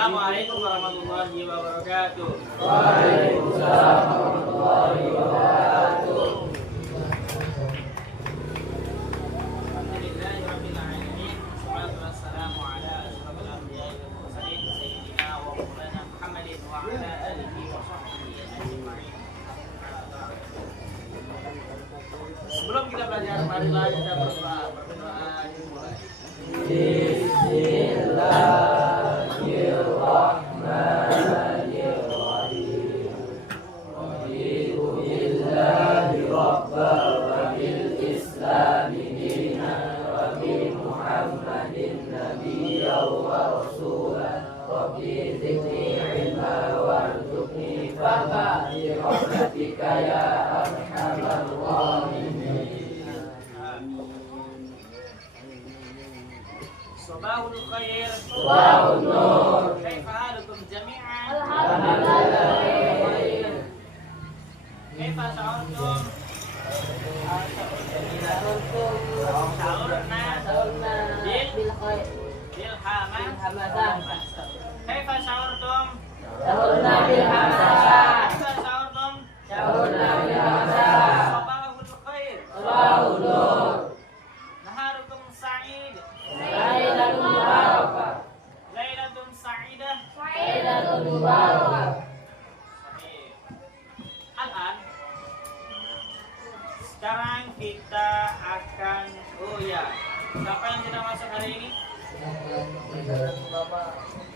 Assalamualaikum warahmatullahi wabarakatuh. Waalaikumsalam warahmatullahi wabarakatuh. Alhamdulillahirabbil alamin. Wassalatu wassalamu ala asyrofil anbiya'i wal mursalin sayyidina wa maulana Muhammadin wa ala alihi wa sahbihi ajma'in. Sebelum kita belajar, marilah kita berdoa dimulai. Bismillahirrahmanirrahim. Raditu billahi rabba wa bil islami dinan wa bi Muhammadin nabiyya wa rasulah. Rabbi zidni ilma warzuqni fahma bi rahmatika ya arhamar rahimin. Sabahul khair. Sabahun nur. Kaifa halukum jami'an? Alhamdulillah. Kaifa sya'urtum? Bil hamah. Kaifa sya'urtum? Sahurna bil hamasah. Kaifa sya'urtum? Sahurna bil hamasah. Sabahul khair. Sabahun nur. Naharukum sa'id. Lailatul mubarakah. Lailatun sa'idah. Lailatul mubarakah. Al-an, sekarang kita akan siapa yang tidak masuk hari ini?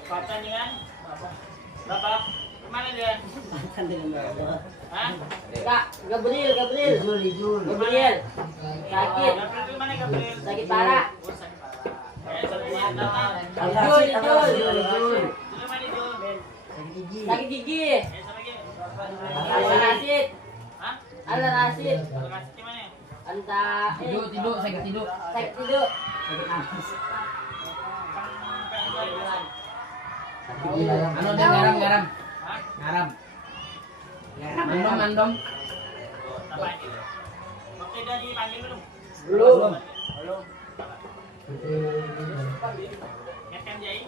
Pertandingan Bapak kemana dia? Hah? Gabriel. Sakit. Gabriel mana Gabriel? Sakit parah. Oh, sakit parah. Semuanya datang. Jul. Dulu mana Jul? Sakit gigi. Sama lagi. Ala Rasid. Hah? Ala Rasid. Kalau kasih di mana? Tidur. Sakit tidur. Anu dia garam. Hah? Garam. Mandom. Apa ini? Oke, udah dipanggil belum? Belum. Ngetem Jai?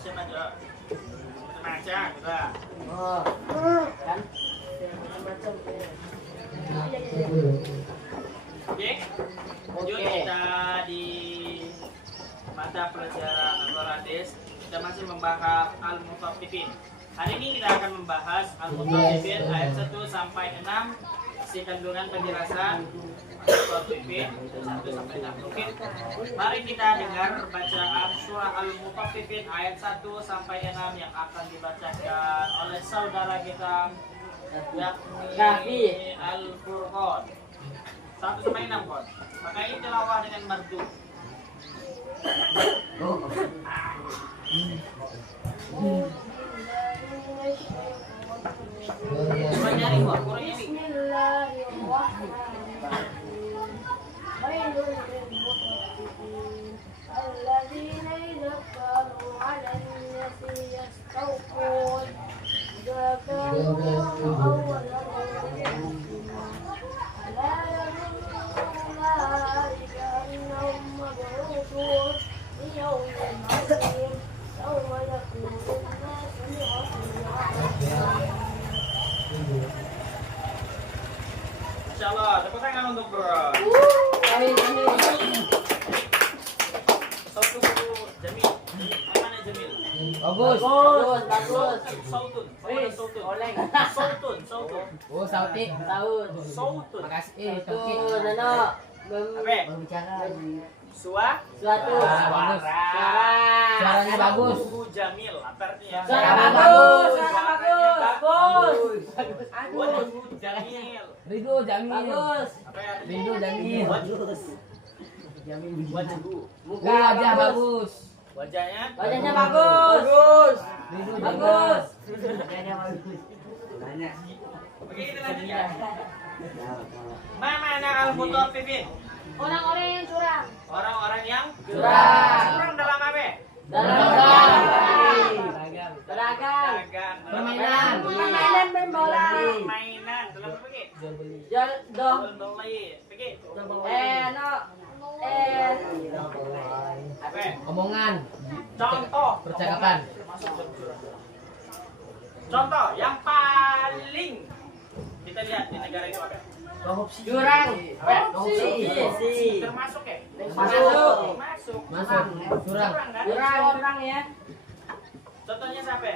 Siapa aja? Teman aja kita. Oh. Kan? Oke. Lanjut kita di mata pelajaran atau hadis. Kita masih membahas Al-Mutaffifin. Hari ini kita akan membahas Al-Mutaffifin ayat 1 sampai 6. Isi kandungan penjelasan Al-Mutaffifin 1 sampai 6. Oke. Mari kita dengar bacaan surah Al-Mutaffifin ayat 1 sampai 6 yang akan dibacakan oleh saudara kita yakni Al-Furqan 1 sampai 6 kon. Maka ini tilawah dengan merdu. Kurang nyari kok, kurang nyari. الذين إذا كانوا على الناس يستوفون إذا كانوا أول ألا يظن أولئك أنهم مبعوثون ليوم عظيم يوم يكون الناس لرب العالمين. Insyaallah, tepuk tangan untuk bro. Sautu Jamil. Mana Jamil? Bagus. Sautun. Oleng. Sautun. Oh, sauti. Sautun. Makasih. Itu Toki. Apa? berbicara Suatu. Bagus. Suaranya bagus. Buku Jamil. Apa artinya? Suara bagus. Wajhu Jamil. Ridho Jamil. Bagus. Apa ya? Ridho Jamil. Wajhu. Muka Wajah bagus. Wajahnya? Wajahnya bagus. Ridho Bagus. Oke, kita lanjut ya. Ma mana al-mutaffifin? Orang-orang yang curang. Orang-orang yang Curang. curang dalam apa? Beragam. Dagang. Permainan. Permainan berbola. Mainan dalam apa? Jual Jual beli. Pergi. no. Apa? Omongan. Contoh Percakapan. masuk dalam curang. Contoh yang paling kita lihat di negara itu apa? Curang. Apa? Korupsi. Termasuk ya? Masuk. Masuk. Masuk. Curang. Kan? Curang ya. Contohnya siapa?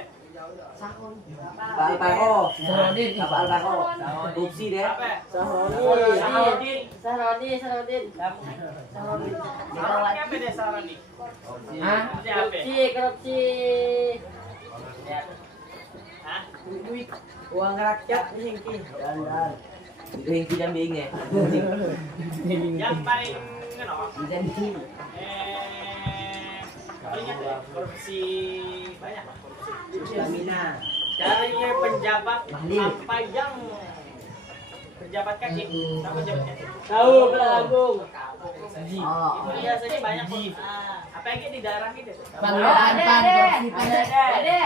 Pak Albaro, Sahrudin. Pak Albaro, korupsi deh. Apa? Sahrudin. Sahrudin. Sahrudin. Sahrudin apa deh Sahrudin? Hah? Dia apa? Korupsi. Hah? Uang rakyat hingki. Itu yang tidak bingung ya. Yang paling ngeno. Jadi Paling apa ya? Korupsi banyak korupsi. Lamina. Carinya penjabat Mahli. apa yang pejabat kaki? Apa pejabat kaki? Tahu Belagung. Oh. Itu biasanya banyak korupsi. Apa yang di daerah kita? Panloan, pan, korupsi, pan. Ada.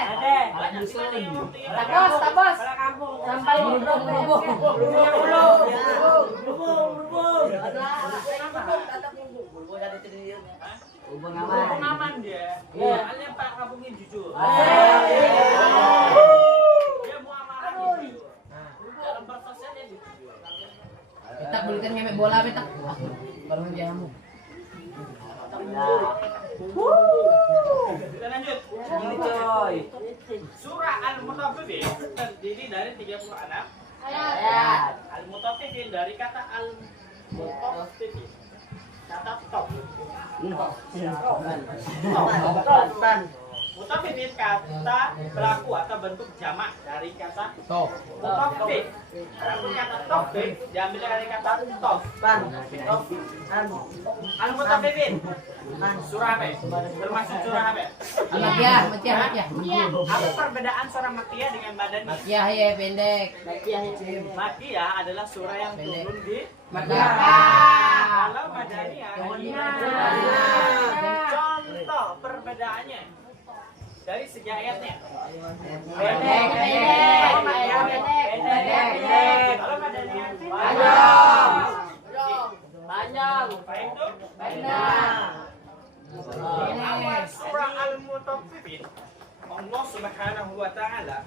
Banyak di mana yang waktu yang Tabos, tabos. Pada kampung. Sampai Berhubung, berhubung. Pengaman dia. Iya. Soalnya Pak kampungnya jujur. Iya. Dia mau amarah gitu. Dalam bersosial dia jujur. Petak belikan ngemek bola petak. Baru jamu. Kita lanjut. Ini coy. Surah Al-Mutaffifin terdiri dari 36 Ayat. Al-Mutaffifin dari kata Al-Mutaffifin. Kata top. Mutaffifin kata pelaku atau bentuk jamak dari kata Top. Mutaffif. Adapun kata Taufik diambil dari kata Tof. Al-Mutaffifin. Surah apa? Termasuk surah apa? Makiyah, makiyah. Apa perbedaan surah Makkiyah dengan Madani? Makiyah ya pendek. Makkiyah adalah surah yang turun di Makkiyah. Kalau Madaniyah contoh perbedaannya dari segi ayatnya. Pendek. Kalau Makkiyah pendek. Kalau Madaniyah Panjang. Baik tuh. Panjang. Di awal surah Al-Mutaffifin, Allah Subhanahu wa taala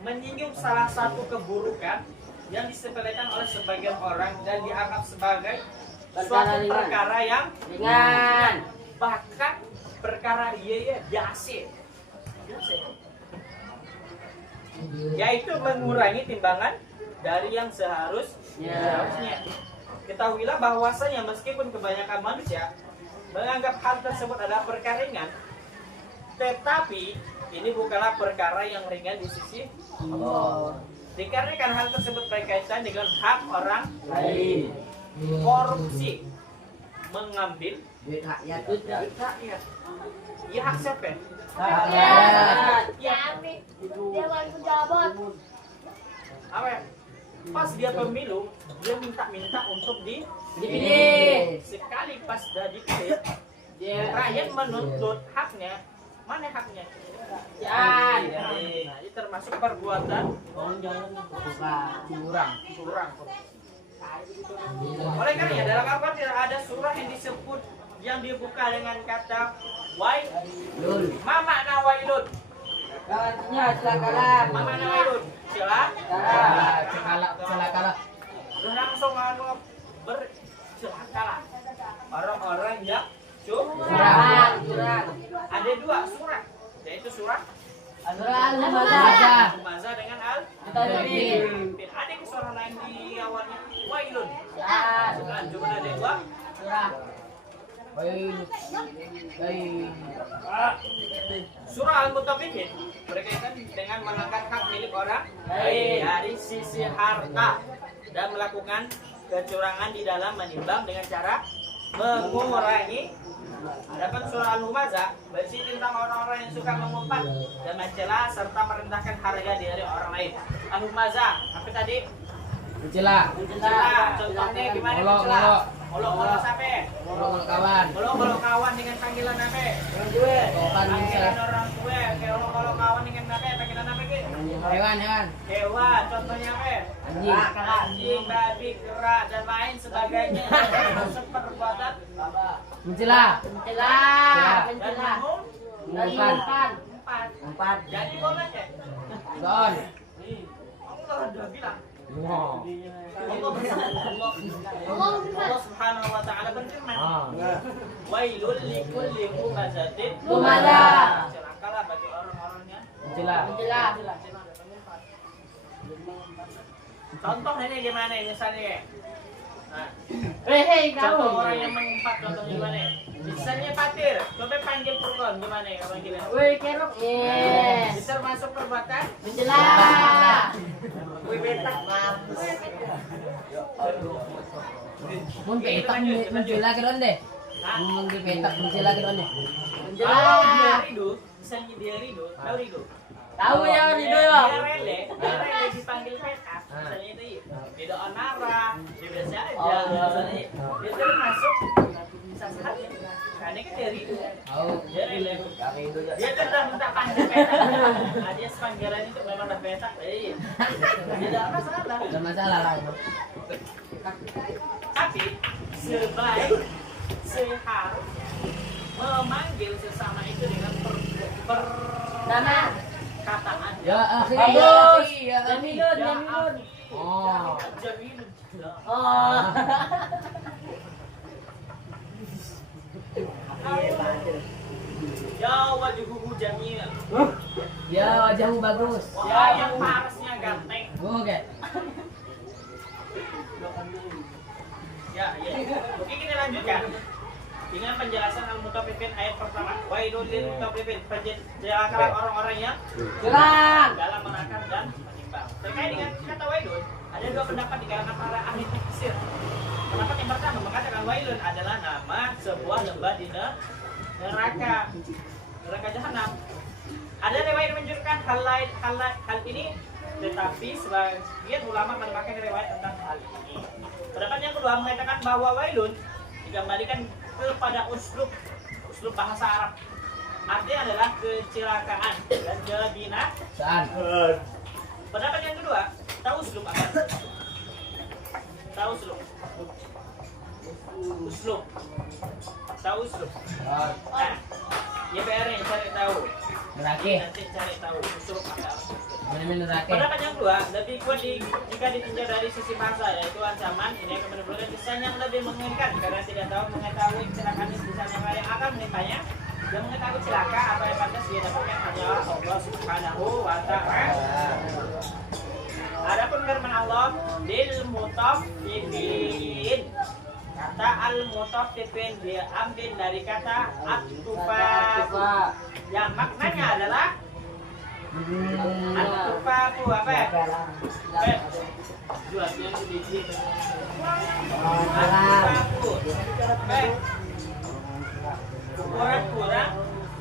menyinggung salah satu keburukan yang disepelekan oleh sebagian orang dan dianggap sebagai suatu Perkara ringan. perkara yang Ringan. bahkan perkara biasa. Yaitu mengurangi timbangan dari yang seharusnya. Ketahuilah bahwasanya meskipun kebanyakan manusia menganggap hal tersebut adalah perkara ringan, tetapi ini bukanlah perkara yang ringan di sisi Allah. Dikarenakan hal tersebut berkaitan dengan hak orang lain. Korupsi, mengambil Duit rakyat. ya hak siapa? Rakyat. Dewan pejabat. Apa ya? Pas dia pemilu, dia minta untuk Dipilih. sekali pas dah dipilih, rakyat menuntut haknya. Mana haknya? Yan. Nah, ini termasuk perbuatan Curang. curang. Oleh karenanya dalam Al-Quran tidak ada surah yang disebut yang dibuka dengan kata wailun. Ma makna wailun? Artinya celakalah. Ma makna wailun? Celaka. Celakalah. Terus langsung bercelakalah orang-orang yang curang. Curang. Ada dua surah, yaitu surah Al-Humazah. Al-Humazah dengan Al-Mutaffifin. Ada ke surah lain di awalnya wailun. Yan. Cuma ada dua. Curang. Baik. Surah Al-Mutaffifin berkaitan dengan mengangkat hak milik orang Baik. dari sisi harta dan melakukan kecurangan di dalam menimbang dengan cara mengurangi. Adapun surah Al-Humazah berisi tentang orang-orang yang suka mengumpat dan mencela serta merendahkan harga diri orang lain. Al-Humazah apa tadi? Mencela. Mencela. Contohnya gimana mencela? Olok-olok siapa? Olok kawan. Olok-olok kawan dengan panggilan apa? Tokan Panggilan bisa. orang tua. Kayak olok-olok kawan dengan apa? Panggilan apa gitu? Hewan. Hewan, contohnya apa? Anjing. Anjing, babi, kera, dan lain sebagainya. Termasuk perbuatan Mencela. Mencela. Dan Mencela. mengumumkan. Empat. 4. Jadi bolanya. Don. Allah udah bilang. Wow. Allah Subhanahu wa taala berfirman. Wailul likulli humazatin Lumaza. celakalah bagi orang-orangnya. Mencela. Mencela. Contoh ini gimana misalnya? Nah, Hei, contoh kamu. orang yang mengumpat contoh gimana? Misalnya patir, coba panggil perempuan gimana ya panggilan? Woi, kerok. Yes. Bisa masuk perbuatan? Mencela. Wih betak. Mun petak mencela ke don deh. Nah, Mun petak mencela ke don deh. Mencela. kalau dia ridho, misalnya dia ridho, tahu ridho? Tahu ya Rido ya? Dia rela dipanggil petak. Misalnya itu tidak onara, dia biasa aja. Oh, iya. Misalnya dia termasuk bisa saja. Karena kan dia ridho. Oh. Dia rela. Dia kan udah minta panggil petak. Nah, dia panggilan itu memang udah petak. Iya. Tidak masalah. Ada masalah lah. Tapi sebaik seharusnya memanggil sesama itu dengan Nama. perkataan. Ya akhi. Bagus. Ya akhi. Jamilun, Jamilun. Oh. Jamilun. Oh. Ya wajhuhu jamil. Ya wajahmu bagus. Ya yang parasnya ganteng. Oke. Ya, ya. Oke, kita lanjutkan. Dengan penjelasan Al-Mutaffifin ayat pertama. Wailul lil mutaffifin. Celakalah orang-orang yang Curang. dalam menakar dan menimbang. Terkait dengan kata wailun, ada dua pendapat di kalangan para ahli tafsir. Pendapat yang pertama mengatakan wailun adalah nama sebuah lembah di neraka jahanam. Ada riwayat menunjukkan hal ini, tetapi sebagian ulama menambahkan riwayat tentang hal ini. Pendapat yang kedua mengatakan bahwa wailun dikembalikan kepada uslub bahasa Arab. Artinya adalah kecelakaan dan kebinasaan. Pendapat yang kedua, tahu uslub apa? Tahu uslub. Uslub. Tahu uslub. Nah, ya PR-nya cari tahu. Nerake. Nanti cari tahu uslub apa. Mana nerake. Pendapat yang kedua, lebih kuat jika ditinjau dari sisi bahasa, yaitu ancaman ini akan menimbulkan kesan yang lebih mengerikan karena tidak tahu mengetahui kecelakaan kesan yang lain akan menimpanya. Dan mengetahui celaka apa yang pantas dia dapatkan hanyalah Allah Subhanahu wa Ta'ala. Adapun firman Allah lil mutaffifin. Kata al-mutaffifin diambil dari kata at-tufa yang maknanya adalah at-tufafu apa ya? Jual yang sedikit. At-tufafu. Kurang-kurang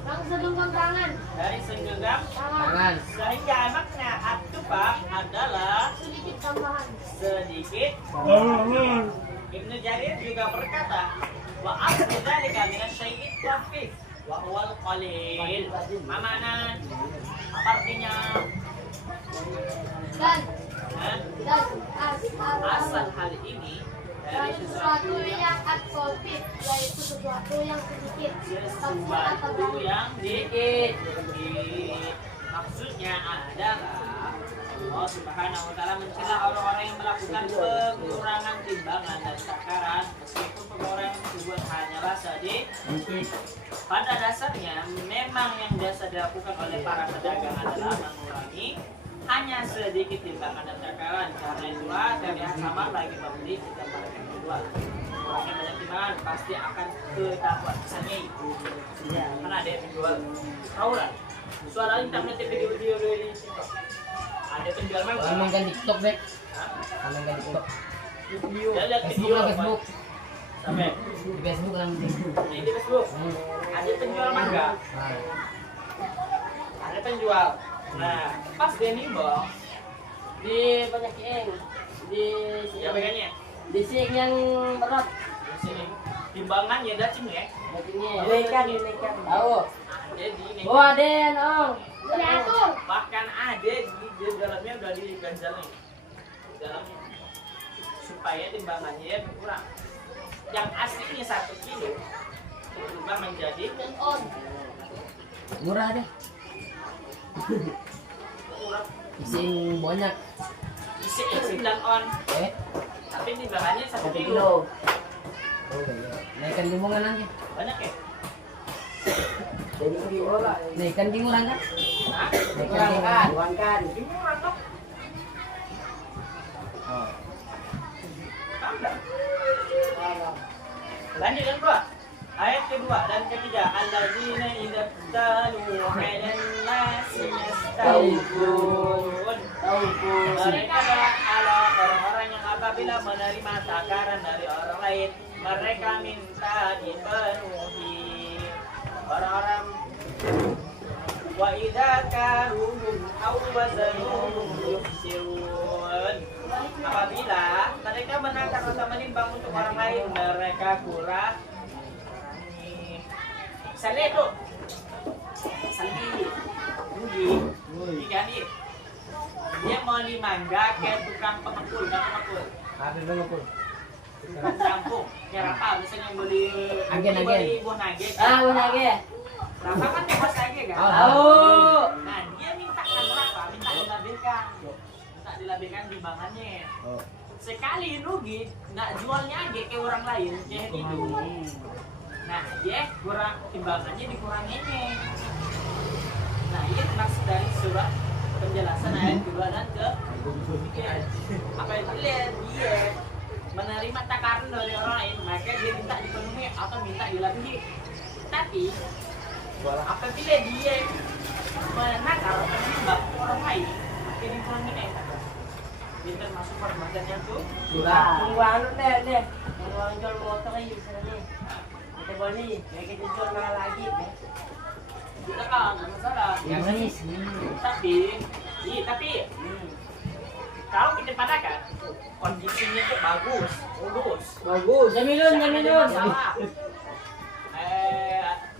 Yang segenggam tangan. dari segenggam Tangan. sehingga makna at-tufaf adalah Sedikit tambahan. sedikit. Ibnu Jarir juga berkata, wa aslu dzalika min asy-syai'it khafif wa huwal qalil. Mana? Apa artinya? Dan Hah? asal Asal hal ini dari dari sesuatu yang at-khafif, yaitu sesuatu yang sedikit. sesuatu yang dikit. Maksudnya adalah Allah Subhanahu wa Ta'ala mencela orang-orang yang melakukan pengurangan timbangan dan takaran meskipun pengurangan tersebut hanyalah sedikit. Pada dasarnya memang yang biasa dilakukan oleh para pedagang adalah mengurangi hanya sedikit timbangan dan takaran. Karena itulah terlihat sama lagi membeli jika mereka menjual. Mengurangi banyak timbangan pasti akan ketahuan. Misalnya ibu, kan ada yang menjual. Tahu lah. Soalnya kita melihat video-video dari TikTok. Ada penjual mewah. Kamu kan TikTok deh. Kamu kan TikTok. Dia lihat Facebook video lah apa? Facebook. Sampai Di Facebook kan. ini di Facebook. Ada penjual mangga. Ada penjual. Nah, pas dia nimbang, Di banyak yang di ya pegangnya di sing yang berat. di sini. Timbangan ya dacing ya. Dagingnya. Lekan. Tahu. Ada di ini. Oh, Aden, oh. Boleh atur. Bahkan ada di dalamnya udah diganjal nih. Di dalamnya. Supaya timbangannya berkurang. Yang aslinya 1 kilo berubah menjadi Dan on. Murah deh. kurang Isiin banyak. isi dan on. Tapi ini bahannya 1 1 kilo. kilo. Nah, ikan timbungan lagi. Banyak ya? Jadi kilo lah. Nah, ikan timbungan kan? Hah? Nah, ikan timbungan. Bukan kan. Ini murah dong. Oh. Tambah. Lanjut yang kedua. Ayat kedua dan ketiga. Alladzina idza talu 'alan nasi yastawfun. Mereka adalah orang-orang yang apabila menerima takaran dari orang lain, mereka minta dipenuhi. Orang-orang wa idza kaluhum aw wazanuhum yukhsirun. Apabila mereka menakar atau menimbang untuk orang lain, mereka kurang. Salih tu. Salih. Rugi kan ni. Dia mau di mangga ke tukang pengepul, Habis banget pun. tukang kampung. Kayak apa? Misalnya beli Agen. buah naget. Ah, udah ge. Rafa kan bebas aja kan? Oh. Nah, dia minta kan berapa? Minta dilabirkan. Minta dilabirkan timbangannya. Oh. Sekali rugi, nak jualnya aja ke orang lain, dia hidup. Nah, dia kurang timbangannya dikuranginnya. Nah, ini maksud dari surat penjelasan ayat kedua dan ketiga. Apa yang dilihat dia menerima takaran dari orang lain, maka dia minta dipenuhi atau minta dilebihi. Tapi apabila dia menakar atau menimbang orang lain, maka dikurangin dia termasuk perbuatannya tuh Tunggu anu deh. Tunggu jual motor aja di sana nih. Kita beli, kita jual mahal lagi. kita kan nggak masalah. Yang manis. Tapi kalau kita padakan kondisinya tuh bagus, mulus. Bagus. Jamilun. Salah.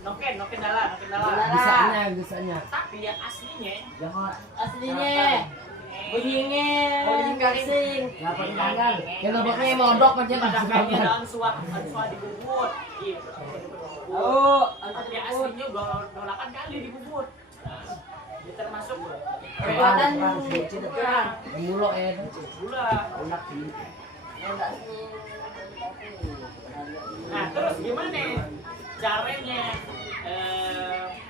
Noken dalam. Bisanya. Tapi yang aslinya Aslinya. Bunyinya gasing. Dapat tanggal. Yang lobaknya mondok aja padakannya daun suah dibubut. Gitu. Oh, Tapi yang aslinya dolakan kali dibubut. Dia termasuk perbuatan kurang. Mulok ya. gula. Nah, terus gimana caranya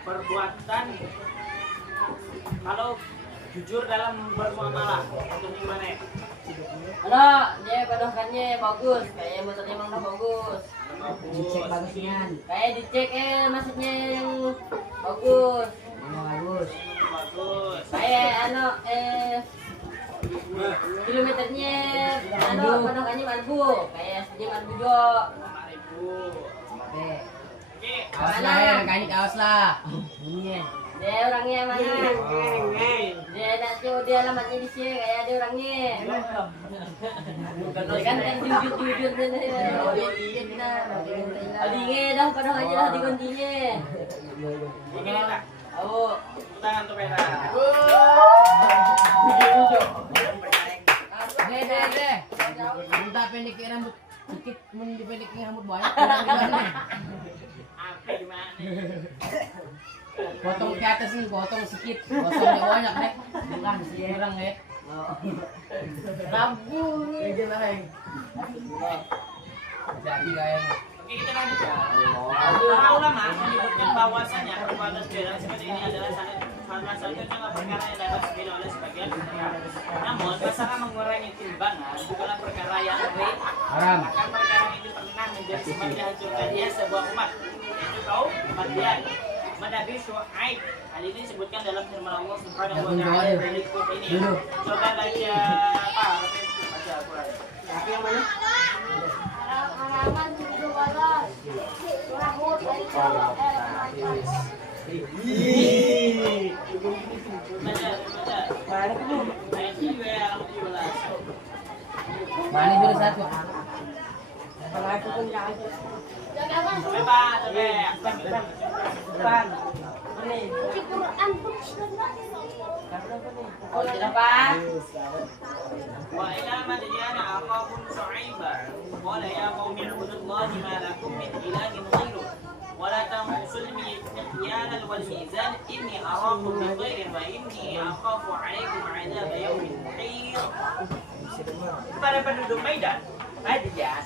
perbuatan kalau jujur dalam bermuamalah itu gimana ya? Ada, dia padokannya bagus, kayak motornya emang udah bagus. Dicek bagusnya. Kayak dicek maksudnya yang bagus. Bagus. Bagus. Kayak kilometernya padokannya 1000, kayak aslinya 1000 jo. 5.000. Oke. Kaos lah ya, kain kaos lah. Bunyinya. Dia orangnya mana? Dia dia alamatnya di sini, kayak ada orangnya. Kan jujur Adinge dah padokannya dah digantinya. Ini tak. Oh, Tangan tuh pera. Deh. Minta pendekin rambut dikit, mau dipendekin rambut banyak. Gimana? Apa gimana? Potong ke atas nih, potong sedikit. Potongnya banyak deh. Bukan kurang ya. Rabu nih. Jadi kayaknya. Oke, kita lanjut ya. Para ulama menyebutkan bahwasanya perbuatan beda seperti ini adalah salah satunya perkara yang dapat dipilih oleh sebagian pihak. Namun, masalah mengurangi timbangan bukanlah perkara yang Haram. Bahkan perkara ini pernah menjadi sebab dihancurkannya sebuah umat, yaitu kaum Madian. Nabi Syuaib. Hal ini disebutkan dalam firman Allah Subhanahu wa taala berikut ini. Coba baca apa? Baca Al-Qur'an. Tapi yang mana? Halaman 17. Surah Hud ayat 14. Baca. Ayat 17. Mana dulu satu? Kalau aku pun jangan. Jangan Coba, Depan. Ini. di Quran pun Oh, tidak apa? Wa ila madyana aqahum Syuaiba qala ya qaumi ibudullahi ma lakum min ilahin ghairuh ولا تنقصوا المكيال والميزان إني أراكم بخير وإني أخاف عليكم عذاب يوم محيط. Kepada penduduk Medan, Madian,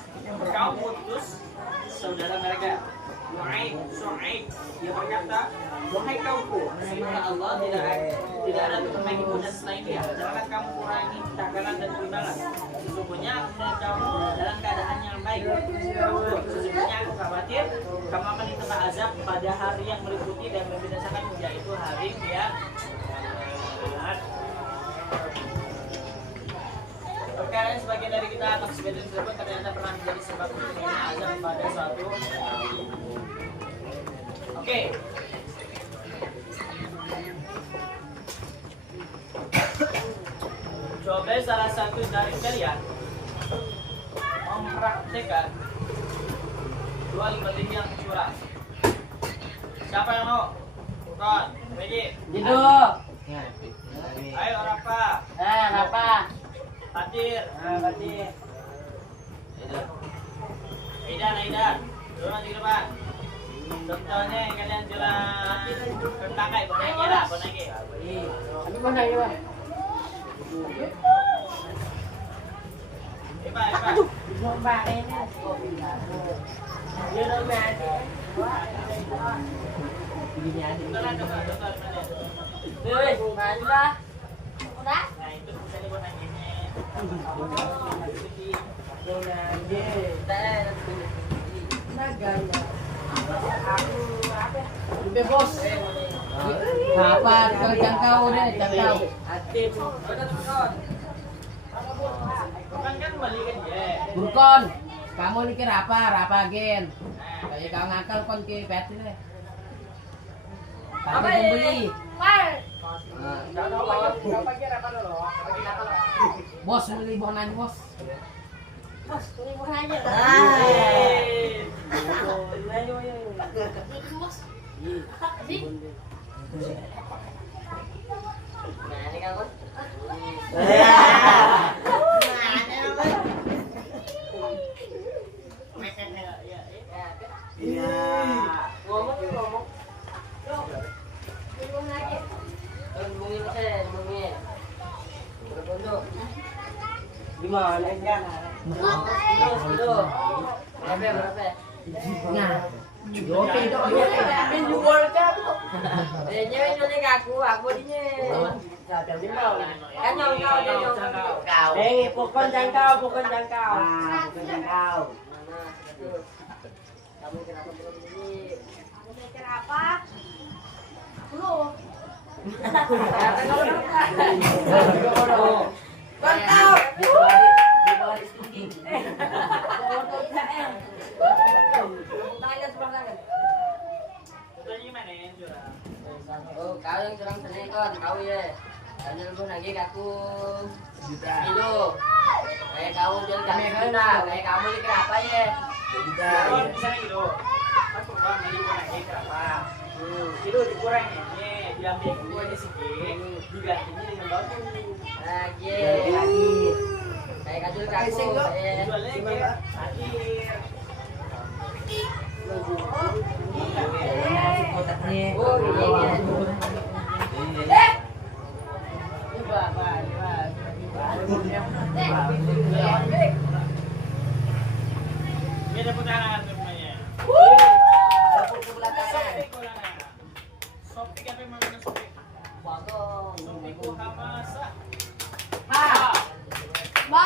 kaum utus saudara mereka Su'aib, dia berkata, wahai kaumku, sesungguhnya Allah tidak ada Tuhan bagimu dan selain Dia. Janganlah kamu kurangi takaran dan timbangan. Sesungguhnya aku melihat kamu dalam keadaan yang baik. Sesungguhnya aku khawatir kamu akan ditimpa azab pada hari yang meliputi dan membinasakanmu, yaitu hari kiamat. Perkara sebagian dari kita atau sebagian tersebut ternyata pernah menjadi sebab turunnya azab pada suatu. Oke. Coba salah satu dari kalian mempraktekkan jual beli yang curang. Siapa yang mau? Bukan, ready? Hidup. Ayo Rafa, Apa? Fatir, Berarti. Aidan, turun di depan. Contohnya kalian jualan kentang kayak boneka lah, boneka. Ano ba na yun? Iba. Yung bakit na. Yun ang natin. Betulan coba, betul. Uy, mahal ba? Udah? Nah itu bisa nih bonekanya. Yung natin. Dahil. Naganda. Ako, apa? Ibe bos. Kapan kalau jangkau deh, jangkau. Atim. Bukan kan balikan ya. Burkon. Kamu mikir apa gen? Kayak kau ngakal kon ke pet deh. Apa beli? Par. Bos beli bonan bos. Bos, tuloy aja. Bos. Di. Nah, ini kan bos. Ngomong. Tuloy aja. Ngomongin saya, ngomongin. Berpondok. Gimana kan? Terus. Berapa? Nah, oke. Menjual kan? Nyewa ini aku dinya. Kan nyongkau. Pokon jangkau. Kamu kenapa belum beli? Mikir apa? Lu. Kontau. Tangan sebelah tangan. Contohnya gimana ya curang? Oh, kau yang curang seneng kon, kau ya. Kau jual lagi aku kilo. Kayak kau jual kami kena, kayak kamu ini kenapa ya? Kalau misalnya gitu, kan kurang beli boneka berapa? Kilo dikurang ini, diambil gua aja sedikit, digantinya dengan batu. Lagi. Kayak kau jual aku, Jualnya kayak akhir. Oh, iya. Ini ada putaran namanya. Sopik apa yang mana sopik? Sopik Hamasa. Ba.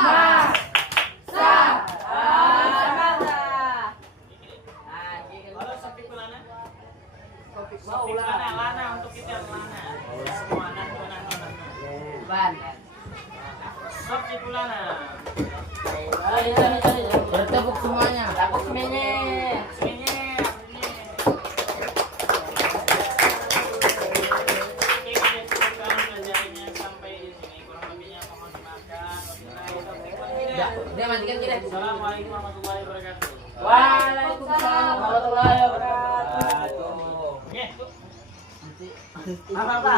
Kalau sopik Kulana? Sopik Lana untuk kita Lana. Semua anak. Ban. Sopik Kulana. Bertepuk semuanya. Takut semuanya. Sini. Oke, kita cukupkan belajarnya sampai di sini. Kurang lebihnya mohon dimaafkan. Dia matikan kita. Assalamualaikum warahmatullahi wabarakatuh. Waalaikumsalam warahmatullahi wabarakatuh. Oke. Apa?